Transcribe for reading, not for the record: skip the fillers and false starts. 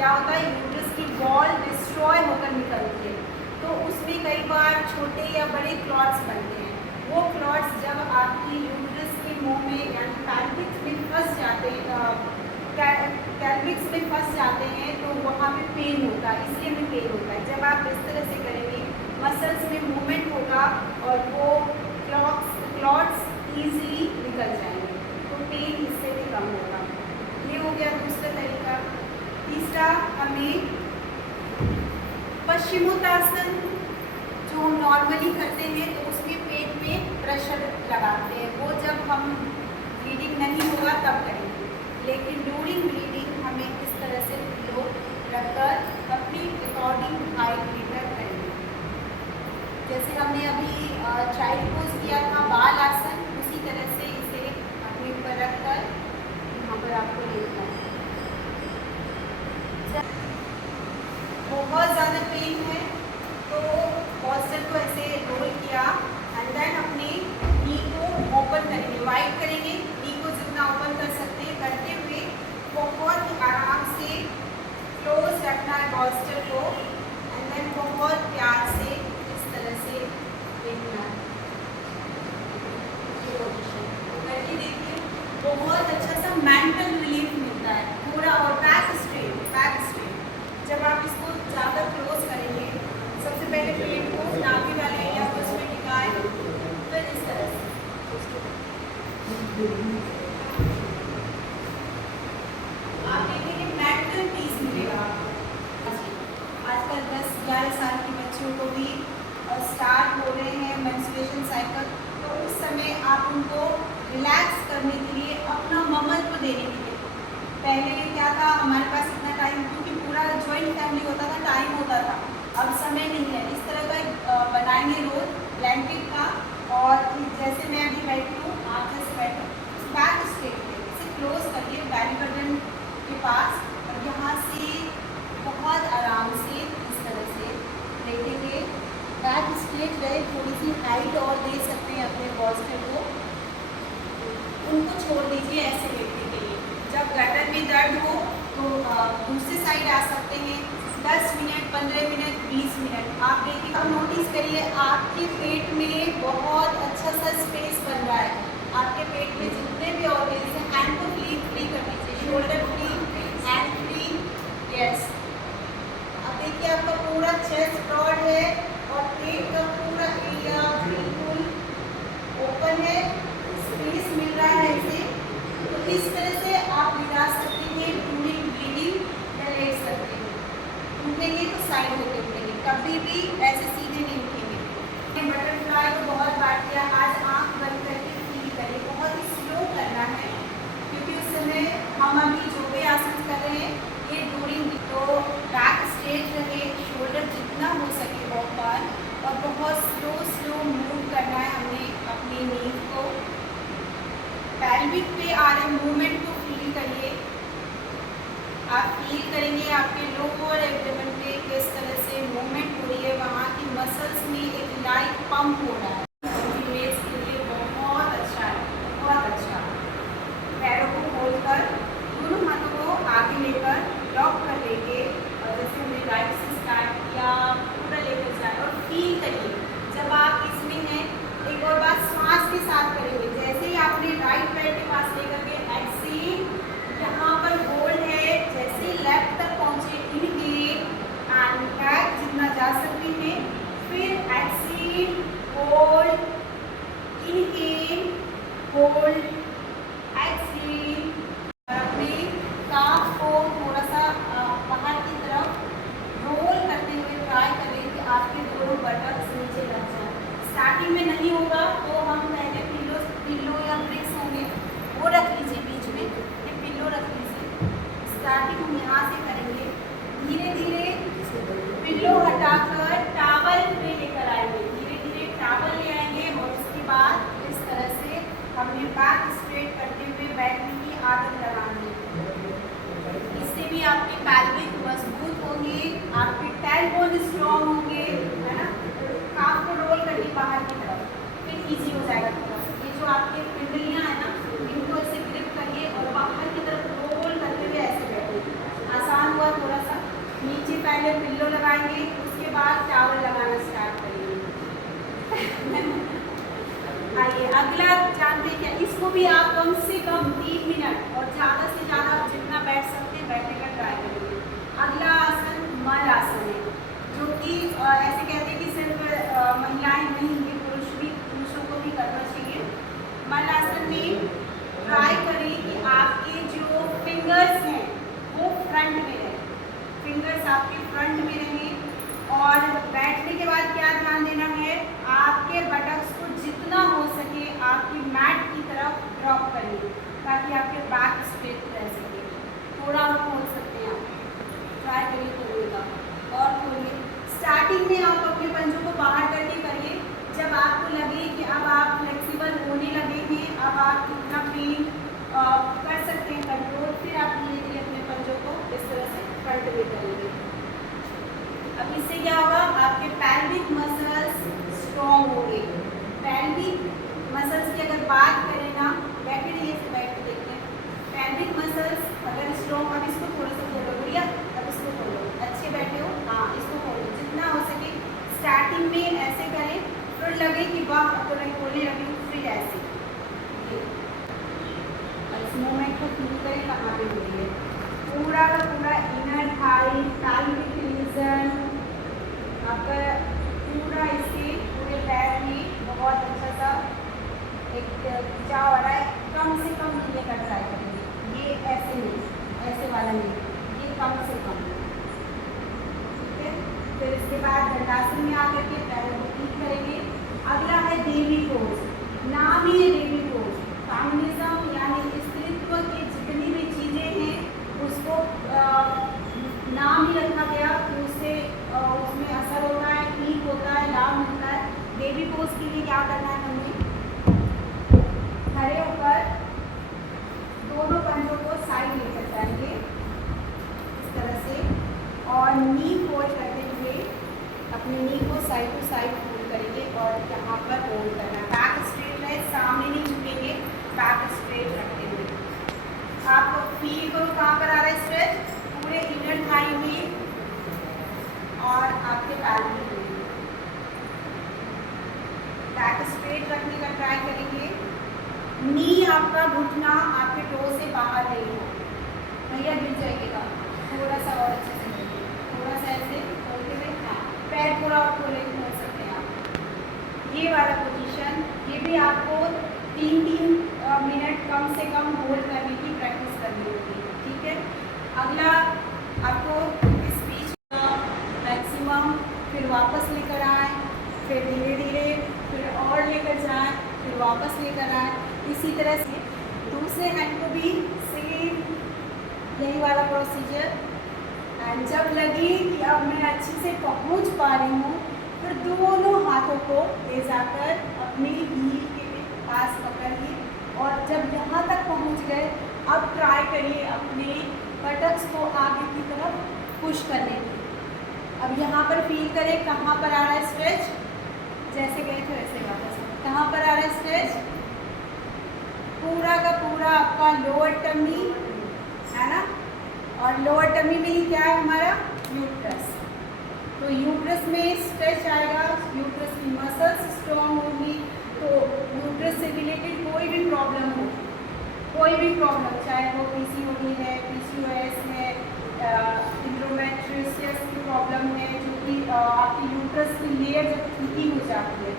क्या होता है, यूट्रस की वॉल डिस्ट्रॉय होकर निकलती है, तो उसमें कई बार छोटे या बड़े क्लॉट्स बनते हैं। वो क्लॉट्स जब आपकी यूट्रस के मुंह में यानी पैल्विक्स में फंस जाते हैं, पैल्विक्स में फंस जाते हैं, तो वहाँ पे पेन होता है, इसलिए में पेन होता है। जब आप इस तरह से करेंगे मसल्स में मूवमेंट होगा और वो क्लॉट्स ईजिली निकल जाएंगे, तो पेन इससे भी कम होगा। ये हो गया दूसरा तरीका। तीसरा, हमें पश्चिमोत्तासन जो हम नॉर्मली करते हैं तो उसमें पेट में प्रेशर लगाते हैं, वो जब हम ब्लीडिंग नहीं होगा तब करेंगे, लेकिन ड्यूरिंग ब्लीडिंग हमें इस तरह से पिलो रखकर अपनी अकॉर्डिंग हाइट मीटर करेंगे। जैसे हमने अभी चाइल्ड पोज किया था बाल आसन, उसी तरह से इसे अपने ऊपर रखकर यहाँ पर आपको लेना है। बहुत ज़्यादा पेन है तो पॉस्चर को ऐसे रोल किया एंड देन अपने नी को ओपन करेंगे, वाइड करेंगे, नी को जितना ओपन कर सकते हैं करते हुए बहुत ही आराम से क्लोज रखना है पॉस्चर को एंड देन बहुत प्यार से इस तरह से देखना है। ये पोजीशन करके देखिए, बहुत अच्छा सा मेंटल रिलीफ मिलता है पूरा। और बैक स्ट्रेट जब आप इसको ज़्यादा क्लोज करेंगे, सबसे पहले पेट को नाभि वाले एरिया को उसमें टिकाएं, फिर इस तरह से आप देखेंगे मेंटल पीस मिलेगा। आजकल 10-11 साल की बच्चियों को भी स्टार्ट हो रहे हैं मेंस्ट्रुएशन साइकिल, तो उस समय आप उनको रिलैक्स करने के लिए अपना ममत्व देने के लिए, पहले क्या था हमारे पास इतना टाइम, क्योंकि पूरा जॉइंट फैमिली होता था, टाइम होता था, अब समय नहीं है। इस तरह का बनाएंगे रोल ब्लैंकेट का, और जैसे मैं अभी बैठी हूँ, आप जैसे बैठो, बैक स्ट्रेट पे इसे क्लोज करिए बेली बटन के पास, और यहाँ से बहुत आराम से इस तरह से लेटेंगे। बैक स्ट्रेट रहे, थोड़ी सी हाइट और दे सकते हैं अपने पॉस्चर को, उनको छोड़ दीजिए ऐसे लेटने के लिए। जब गर्दन में दर्द हो तो दूसरी साइड आ सकते हैं, 10 मिनट, 15 मिनट, 20 मिनट आप देखिए। अब नोटिस करिए आपके पेट में बहुत अच्छा सा स्पेस बन रहा है। आपके पेट में जितने भी ऑर्गन्स हैं, हैंड को फ्री कर दीजिए, shoulder free, hand free, yes. अब देखिए आपका पूरा चेस्ट ब्रॉड है और पेट का पूरा एरिया बिल्कुल ओपन है, स्पेस मिल रहा है इसे। तो इस तरह से आप गिरा सकते हैं, ड्यूरिंग ब्लीडिंग या लेट सकते हैं। उठेंगे तो साइड होके उठेंगे, कभी भी ऐसे सीधे नहीं उठेंगे। बटरफ्लाई को बहुत बार किया, आज आंख बंद करके फील करें, बहुत ही स्लो करना है, क्योंकि उस समय हम अभी जो भी आसन कर रहे हैं ये ड्यूरिंग, तो बैक स्ट्रेट रहे, शोल्डर जितना हो सके ओपन, और बहुत स्लो मूव करना है हमने अपनी नी को। पैल्विक पे आ रहे मूवमेंट को फील करिए, आप फील करेंगे आपके लोअर एब्डोमेन पे किस तरह से मूवमेंट हो रही है, वहाँ की मसल्स में एक लाइट पंप हो रहा है। फीमेल्स के लिए बहुत अच्छा है, बहुत अच्छा। पैरों को खोलकर दोनों हाथों को आगे लेकर लॉक कर लेंगे, और जैसे हमने राइट से स्टार्ट किया पूरा लेकर जाए, और फील करिए जब आप इसमें हैं। एक और बात सांस के साथ करेंगे, जैसे ही आपने राइट पैर के पास लेकर के एक्सेल, यहाँ पर होल्ड है, जैसे ही लेफ्ट तक पहुँचे इनहेल एंड बैक जितना जा सकते हैं, फिर exhale, hold, inhale, hold, exhale. अपने काफ को थोड़ा सा बाहर की तरफ रोल करते हुए ट्राई करें कि आपके दोनों बटक्स नीचे लग जाए। स्टार्टिंग में नहीं होगा तो हम पहले पिल्लो या ब्रिक्स होंगे वो रख लीजिए, बीच में ये पिल्लो रख लीजिए। स्टार्टिंग हम यहाँ से करेंगे, धीरे धीरे पिल्लो हटाकर टावल पे लेकर आएंगे, धीरे धीरे टावल ले आएंगे, और उसके बाद इस तरह से हमने बैक स्ट्रेट करते हुए बैठने की आप कम से कम 3 मिनट और ज़्यादा से ज़्यादा आप जितना बैठ सकते हैं बैठने का ट्राई करेंगे। अगला आसन मल आसन है, जो कि ऐसे कहते हैं कि सिर्फ महिलाएं नहीं, ये पुरुषों को भी करना चाहिए। मल आसन में ट्राई करें कि आपके जो फिंगर्स हैं वो फ्रंट में रहें, फिंगर्स आपके फ्रंट में रहें। और बैठने के बाद क्या ध्यान देना है, आपके बटक्स को जितना हो सके आपकी मैट की तरफ ड्रॉप करिए ताकि आपके बैक स्ट्रेट रह सके। थोड़ा और खोल सकते हैं आप, ट्राई करिए खोलने का और खोलिए। स्टार्टिंग में आप अपने पंजों को बाहर करके करिए। जब आपको लगे कि अब आप फ्लेक्सिबल होने लगे हैं, अब आप इतना पेन कर सकते हैं कंट्रोल, फिर आप धीरे धीरे अपने पंजों को इस तरह से फ्रंट में करेंगे। अब इससे क्या होगा, आपके पैल्विक मसल्स स्ट्रॉन्ग हो गए। पैल्विक मसल्स की अगर बात करें ना, बैठे रहिए, बैठ के देखते हैं। पैल्विक मसल्स अगर स्ट्रॉन्ग, अब इसको थोड़ा सा खोलो भैया, अब इसको खोलो, अच्छे बैठे हो, हाँ इसको खोलो जितना हो सके। स्टार्टिंग में ऐसे करें, फिर लगे कि वाह अब तो मैं खोलने लगी हूँ, फिर ऐसे इस मूवमेंट को फील करें कहाँ पे हो रही है। पूरा का पूरा इनर थाई, पैल्विक रीजन, अपर पूरा इससे पूरे पैर में बहुत अच्छा सा एक खिंचाव आ रहा है। कम से कम ये का ट्राई करेंगे, ये ऐसे नहीं, ऐसे वाला नहीं, ये कम से कम, ठीक है। फिर इसके बाद दंडासन में आकर के पैरों को ठीक करेंगे। अगला है देवी पोज। नाम ही है देवी पोज, फेमिनिज्म यानी स्त्रीत्व की जितनी भी चीज़ें हैं उसको नाम ही रखा गया कि उससे उसमें असर होता है, ठीक होता है, लाभ मिलता है। देवी पोज के लिए क्या करना है, हमें खड़े होकर दोनों पंजों को साइड लेकर जाएंगे इस तरह से, और नी फोल्ड करते हुए अपने नी को साइड टू साइड फोल्ड करेंगे और यहाँ पर होल्ड करना है। बैक स्ट्रेट रहे, सामने नहीं झुकेंगे, बैक स्ट्रेट रखते हुए। आप फील करो कहाँ पर आ रहा है स्ट्रेच, पूरे इनर थाई में और आपके पैर में। बैक स्ट्रेट रखने का ट्राई करेंगे। नी आपका घुटना आपके टो से बाहर नहीं हो, भैया गिर जाइएगा। थोड़ा सा और अच्छे से करिए, थोड़ा सा ऐसे खोलते हुए, हाँ पैर थोड़ा और खोले खोल सकते हैं आप। ये वाला पोजीशन, ये भी आपको 3-3 मिनट कम से कम होल्ड करने की प्रैक्टिस करनी होगी, ठीक है। अगला आपको इस बीच का मैक्सिमम, फिर वापस लेकर आए, फिर धीरे धीरे फिर और लेकर जाएं, फिर वापस लेकर आए। इसी तरह से दूसरे हैंड को भी सेम यही वाला प्रोसीजर। एंड जब लगे कि अब मैं अच्छे से पहुंच पा रही हूँ, फिर दोनों हाथों को ले जाकर अपने हील के पास पकड़िए, और जब यहाँ तक पहुँच गए अब ट्राई करिए अपने बटक्स को आगे की तरफ पुश करने की। अब यहाँ पर फील करें कहाँ पर आ रहा है स्ट्रेच, जैसे गए थे वैसे वापस। कहाँ पर आ रहा है स्ट्रेच, पूरा का पूरा आपका लोअर टमी है ना, और लोअर टमी में ही क्या है हमारा यूट्रस। तो यूट्रस में स्ट्रेच आएगा, यूट्रस की मसल्स स्ट्रॉन्ग होंगी, तो यूट्रस से रिलेटेड कोई भी प्रॉब्लम हो, कोई भी प्रॉब्लम, चाहे वो पीसीओडी है, पीसीओएस है, इंट्रोमेट्रियस की प्रॉब्लम है, जो कि आपकी यूट्रस की लेयर जब ठीक हो जाती है